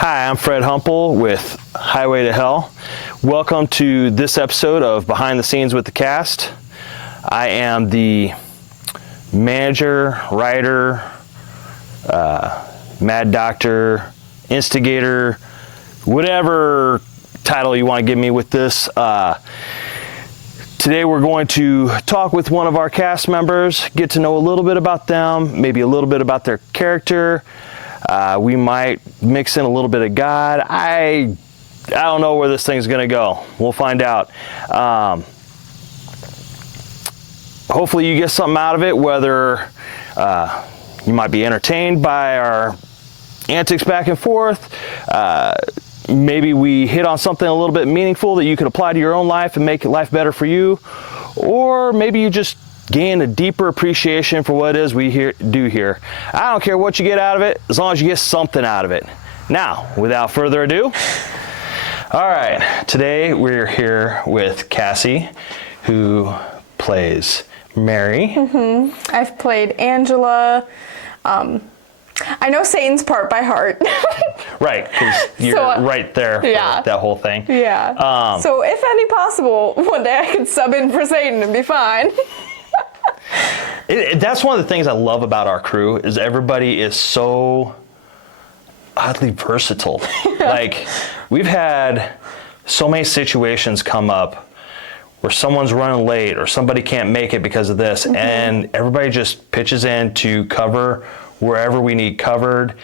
Hi, I'm Fred Humple with Highway to Hell. Welcome to this episode of Behind the Scenes with the Cast. I am the manager, writer, mad doctor, instigator, whatever title you want to give me with this. Today we're going to talk with one of our cast members, get to know a little bit about them, maybe a little bit about their character. We might mix in a little bit of God. I don't know where this thing's going to go. We'll find out. Hopefully you get something out of it, whether you might be entertained by our antics back and forth. Maybe we hit on something a little bit meaningful that you could apply to your own life and make life better for you. Or maybe you just gain a deeper appreciation for what it is we do here. I don't care what you get out of it, as long as you get something out of it. Now, without further ado, all right, today we're here with Kassie, who plays Mary. I've played Angela. I know Satan's part by heart. Right, because you're right there for that whole thing. Yeah. So if any possible, one day I could sub in for Satan and be fine. That's one of the things I love about our crew is everybody is so oddly versatile. Like, we've had so many situations come up where someone's running late or somebody can't make it because of this, and everybody just pitches in to cover wherever we need covered.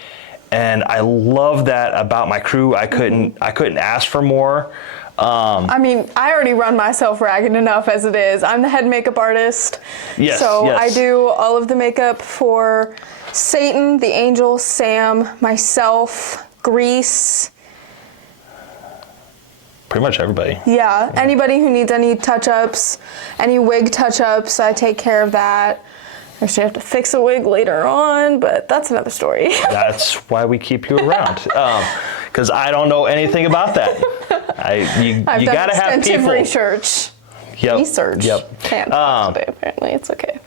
And I love that about my crew. I couldn't ask for more. I mean, I already run myself ragged enough as it is. I'm the head makeup artist. Yes, so I do all of the makeup for Satan, the angel, Sam, myself, Grease. Pretty much everybody. Yeah, anybody who needs any touch-ups, any wig touch-ups, I take care of that. I actually have to fix a wig later on, but that's another story. That's why we keep you around, because I don't know anything about that. You gotta have people. Research. Research. Yep. Can't talk today, apparently. It's okay.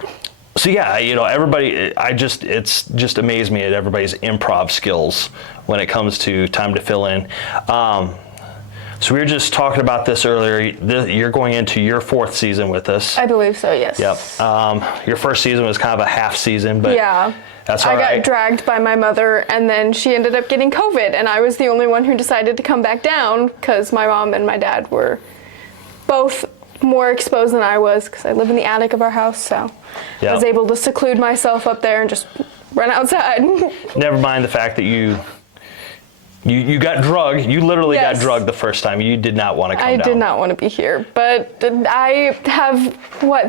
So yeah, everybody. It's just amazed me at everybody's improv skills when it comes to time to fill in. So we were just talking about this earlier. You're going into your 4th season with us. I believe so, yes. Yep. Your first season was kind of a half season, but yeah, that's all right. I got dragged by my mother, and then she ended up getting COVID, and I was the only one who decided to come back down because my mom and my dad were both more exposed than I was because I live in the attic of our house, so I was able to seclude myself up there and just run outside. Never mind the fact that you got drugged. You literally got drugged the first time. You did not want to come down. I did not want to be here. But I have,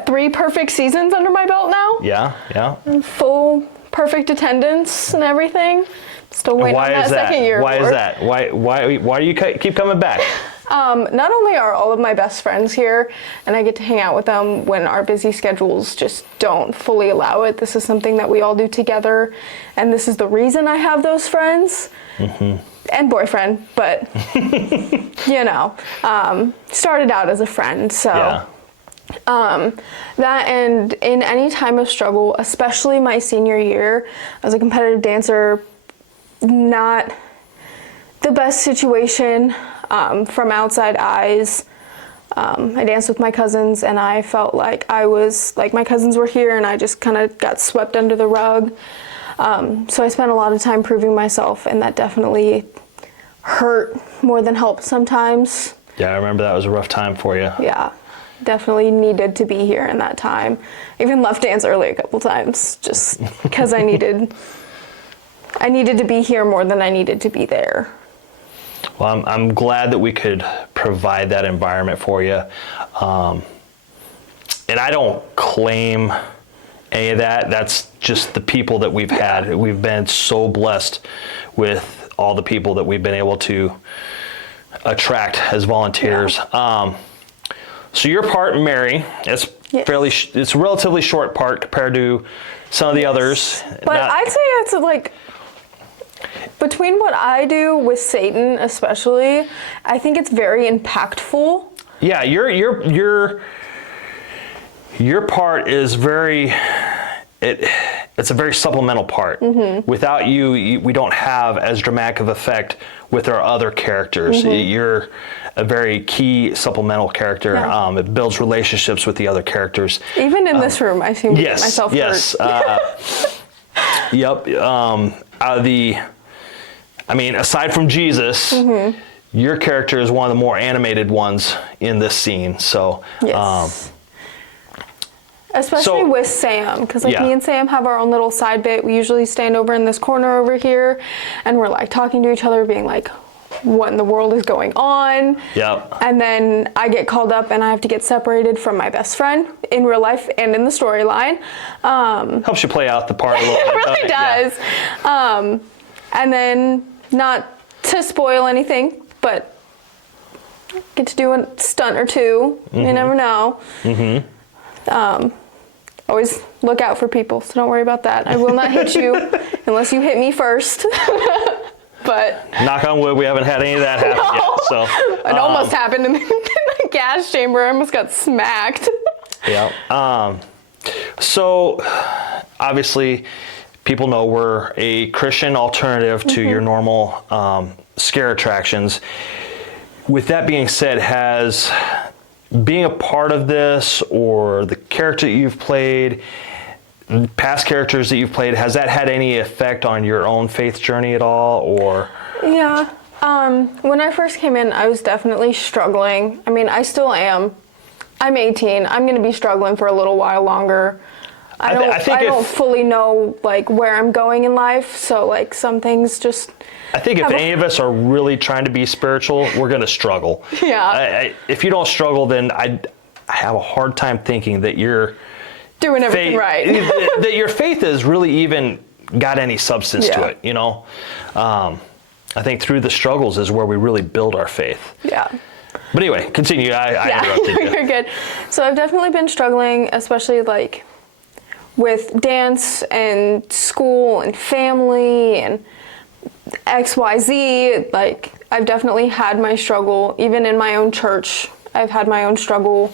3 perfect seasons under my belt now? Yeah. Full perfect attendance and everything. Still waiting on that second year. Why is that? Why do you keep coming back? Not only are all of my best friends here, and I get to hang out with them when our busy schedules just don't fully allow it. This is something that we all do together, and this is the reason I have those friends. And boyfriend, but started out as a friend, so that, and in any time of struggle, especially my senior year, I was a competitive dancer, not the best situation from outside eyes. I danced with my cousins, and I felt like my cousins were here, and I just kind of got swept under the rug. So I spent a lot of time proving myself, and that definitely hurt more than helped sometimes. Yeah, I remember that was a rough time for you. Yeah, definitely needed to be here in that time. I even left dance early a couple times just because I needed to be here more than I needed to be there. Well, I'm glad that we could provide that environment for you. And I don't claim any of that. That's just the people that we've had. We've been so blessed with all the people that we've been able to attract as volunteers. So your part, Mary, it's it's a relatively short part compared to some of the others. But I'd say it's like, between what I do with Satan especially, I think it's very impactful. Yeah, your part is very, it's it's a very supplemental part. Without you, we don't have as dramatic of effect with our other characters. You're a very key supplemental character. Yeah. It builds relationships with the other characters. Even in this room, I seem to get myself hurt. Yep. Aside from Jesus, your character is one of the more animated ones in this scene. So, Yes. Especially with Sam, because me and Sam have our own little side bit. We usually stand over in this corner over here, and we're like talking to each other, being like, what in the world is going on? Yep. And then I get called up and I have to get separated from my best friend in real life and in the storyline. Helps you play out the part a little bit. It really does. Yeah. And then, not to spoil anything, but get to do a stunt or two. You never know. Always look out for people, so don't worry about that. I will not hit you unless you hit me first. But knock on wood, we haven't had any of that happen yet. So it almost happened in the gas chamber. I almost got smacked. Yeah. So obviously, people know we're a Christian alternative to your normal scare attractions. With that being said, has being a part of this, or the character that you've played, past characters that you've played, has that had any effect on your own faith journey at all, or? Yeah. When I first came in, I was definitely struggling. I mean, I still am. I'm 18. I'm going to be struggling for a little while longer. I don't fully know like where I'm going in life, so like some things just. I think if any of us are really trying to be spiritual, we're going to struggle. Yeah. If you don't struggle, then I have a hard time thinking that you're doing everything right. that your faith has really even got any substance to it, you know? I think through the struggles is where we really build our faith. Yeah. But anyway, continue. I interrupted you. You're good. So I've definitely been struggling, especially like with dance and school and family and XYZ. Like I've definitely had my struggle, even in my own church. I've had my own struggle.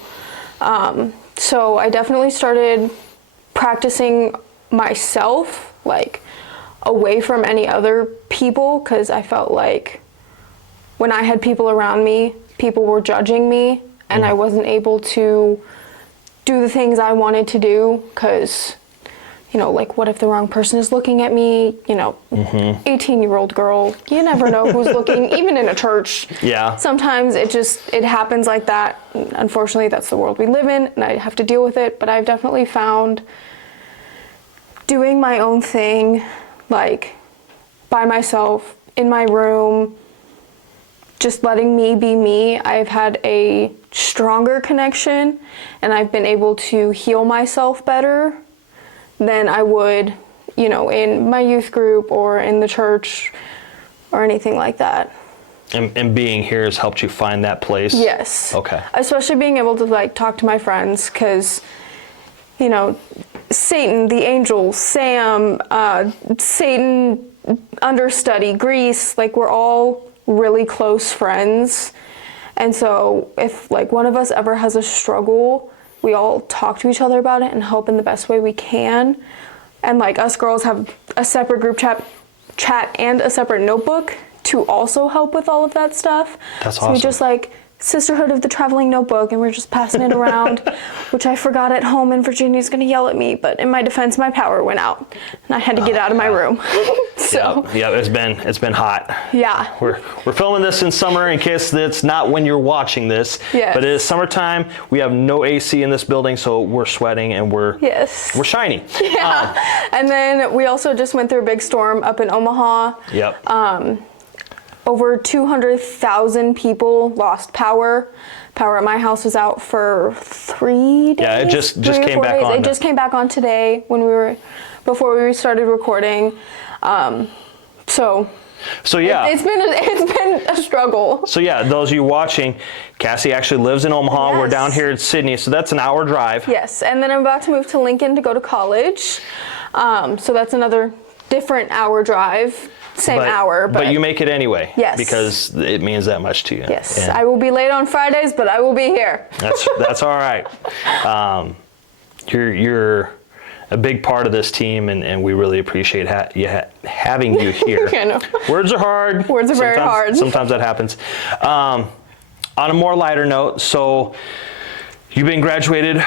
So I definitely started practicing myself, like away from any other people, because I felt like when I had people around me, people were judging me, and I wasn't able to do the things I wanted to do, because, you know, like what if the wrong person is looking at me? You know, 18-year-old girl, you never know who's looking, even in a church. Yeah. Sometimes it happens like that. Unfortunately, that's the world we live in, and I have to deal with it. But I've definitely found doing my own thing, like by myself, in my room, just letting me be me, I've had a stronger connection, and I've been able to heal myself better than I would, you know, in my youth group or in the church or anything like that. And being here has helped you find that place? Yes. Okay. Especially being able to like talk to my friends, because, you know, Satan, the angel, Sam, Satan understudy, Grease, like we're all really close friends. And so if like one of us ever has a struggle, we all talk to each other about it and help in the best way we can. And like us girls have a separate group chat and a separate notebook to also help with all of that stuff. That's so awesome. We just like Sisterhood of the Traveling Notebook, and we're just passing it around, which I forgot at home, and Virginia's gonna yell at me, but in my defense, my power went out and I had to get out of my room. So yeah, it's been hot. Yeah. We're filming this in summer in case it's not when you're watching this. Yes. But it is summertime. We have no AC in this building, so we're sweating and we're shiny. Yeah. And then we also just went through a big storm up in Omaha. Yep. Over 200,000 people lost power. Power at my house was out for 3 days. Yeah, it just came back on. It just came back on today before we started recording. So yeah, it's been a struggle. So yeah, those of you watching, Kassie actually lives in Omaha. Yes. We're down here in Sydney, so that's an hour drive. Yes, and then I'm about to move to Lincoln to go to college. So that's another different hour drive. Same hour, but you make it anyway. Yes. Because it means that much to you. Yes. And I will be late on Fridays, but I will be here. That's all right. You're a big part of this team, and we really appreciate having you here. I know. Words are hard. Words are very hard. Sometimes that happens. On a more lighter note, so you've been graduated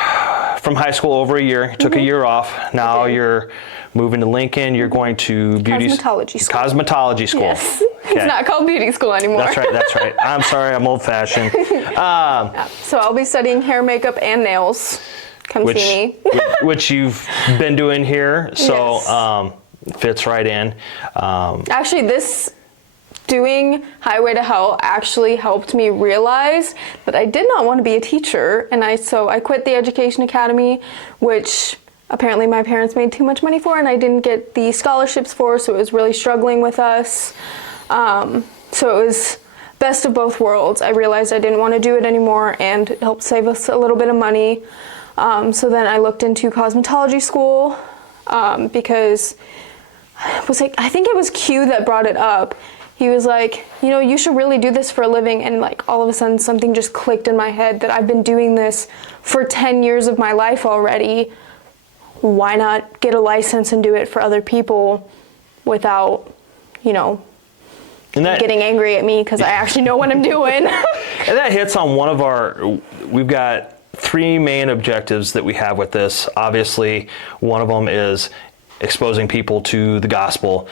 from high school over a year. You took a year off. Now you're moving to Lincoln. You're going to Cosmetology school. Cosmetology school. Yes. Okay. It's not called beauty school anymore. That's right. That's right. I'm sorry. I'm old-fashioned. So I'll be studying hair, makeup, and nails. Come see me. Which you've been doing here, so Yes. Fits right in. Actually, doing Highway to Hell actually helped me realize that I did not want to be a teacher, and so I quit the Education Academy, which apparently my parents made too much money for, and I didn't get the scholarships for, so it was really struggling with us. So it was best of both worlds. I realized I didn't want to do it anymore, and it helped save us a little bit of money. So then I looked into cosmetology school because it was I think it was Q that brought it up. He was like, you should really do this for a living. And like all of a sudden something just clicked in my head that I've been doing this for 10 years of my life already. Why not get a license and do it for other people without, getting angry at me because I actually know what I'm doing. And that hits on we've got 3 main objectives that we have with this. Obviously, one of them is exposing people to the gospel,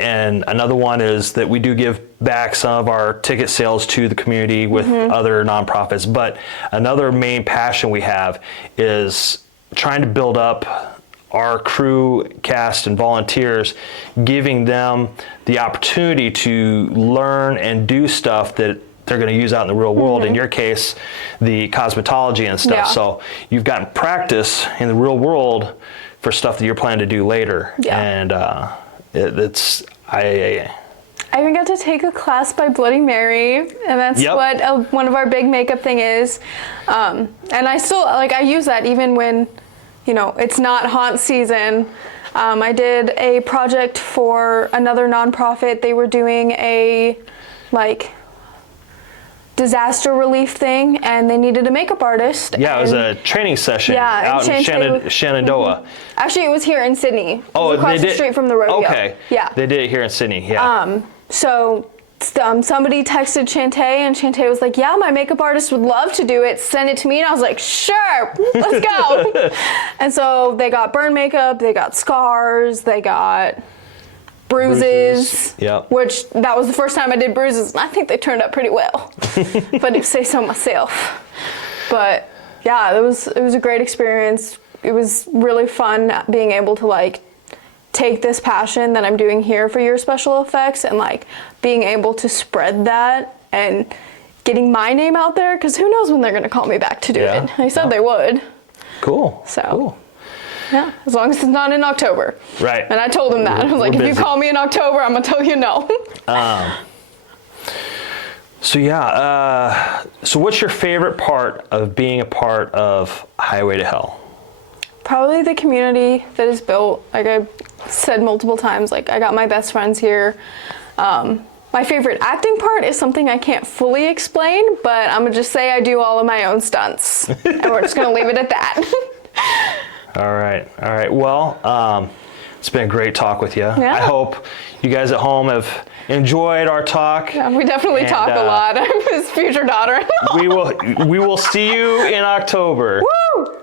and another one is that we do give back some of our ticket sales to the community with other nonprofits. But another main passion we have is trying to build up our crew, cast, and volunteers, giving them the opportunity to learn and do stuff that they're going to use out in the real world. In your case, the cosmetology and stuff. Yeah. So you've gotten practice in the real world for stuff that you're planning to do later. Yeah. And I even got to take a class by Bloody Mary, and that's what one of our big makeup thing is. And I still I use that even when it's not haunt season. I did a project for another nonprofit. They were doing a disaster relief thing, and they needed a makeup artist. Yeah, it was a training session out in Shenandoah. Actually, it was here in Sydney. Oh, across the street from the rodeo. Okay. Yeah. They did it here in Sydney. Yeah. So somebody texted Shantae, and Shantae was like, yeah, my makeup artist would love to do it. Send it to me. And I was like, sure, let's go. And so they got burn makeup, they got scars, they got bruises. Yep. Which that was the first time I did bruises, and I think they turned out pretty well. If I do say so myself. But yeah, it was a great experience. It was really fun being able to take this passion that I'm doing here for your special effects and being able to spread that and getting my name out there, because who knows when they're going to call me back to do it. They said they would. Cool. So cool. Yeah, as long as it's not in October. Right. And I told him that. I was like, if you call me in October, I'm going to tell you no. So what's your favorite part of being a part of Highway to Hell? Probably the community that is built. Like I said multiple times, I got my best friends here. My favorite acting part is something I can't fully explain, but I'm going to just say I do all of my own stunts. And we're just going to leave it at that. All right. Well, it's been a great talk with you. Yeah. I hope you guys at home have enjoyed our talk. Yeah, we definitely talk a lot. I'm his future daughter-in-law. We will see you in October. Woo!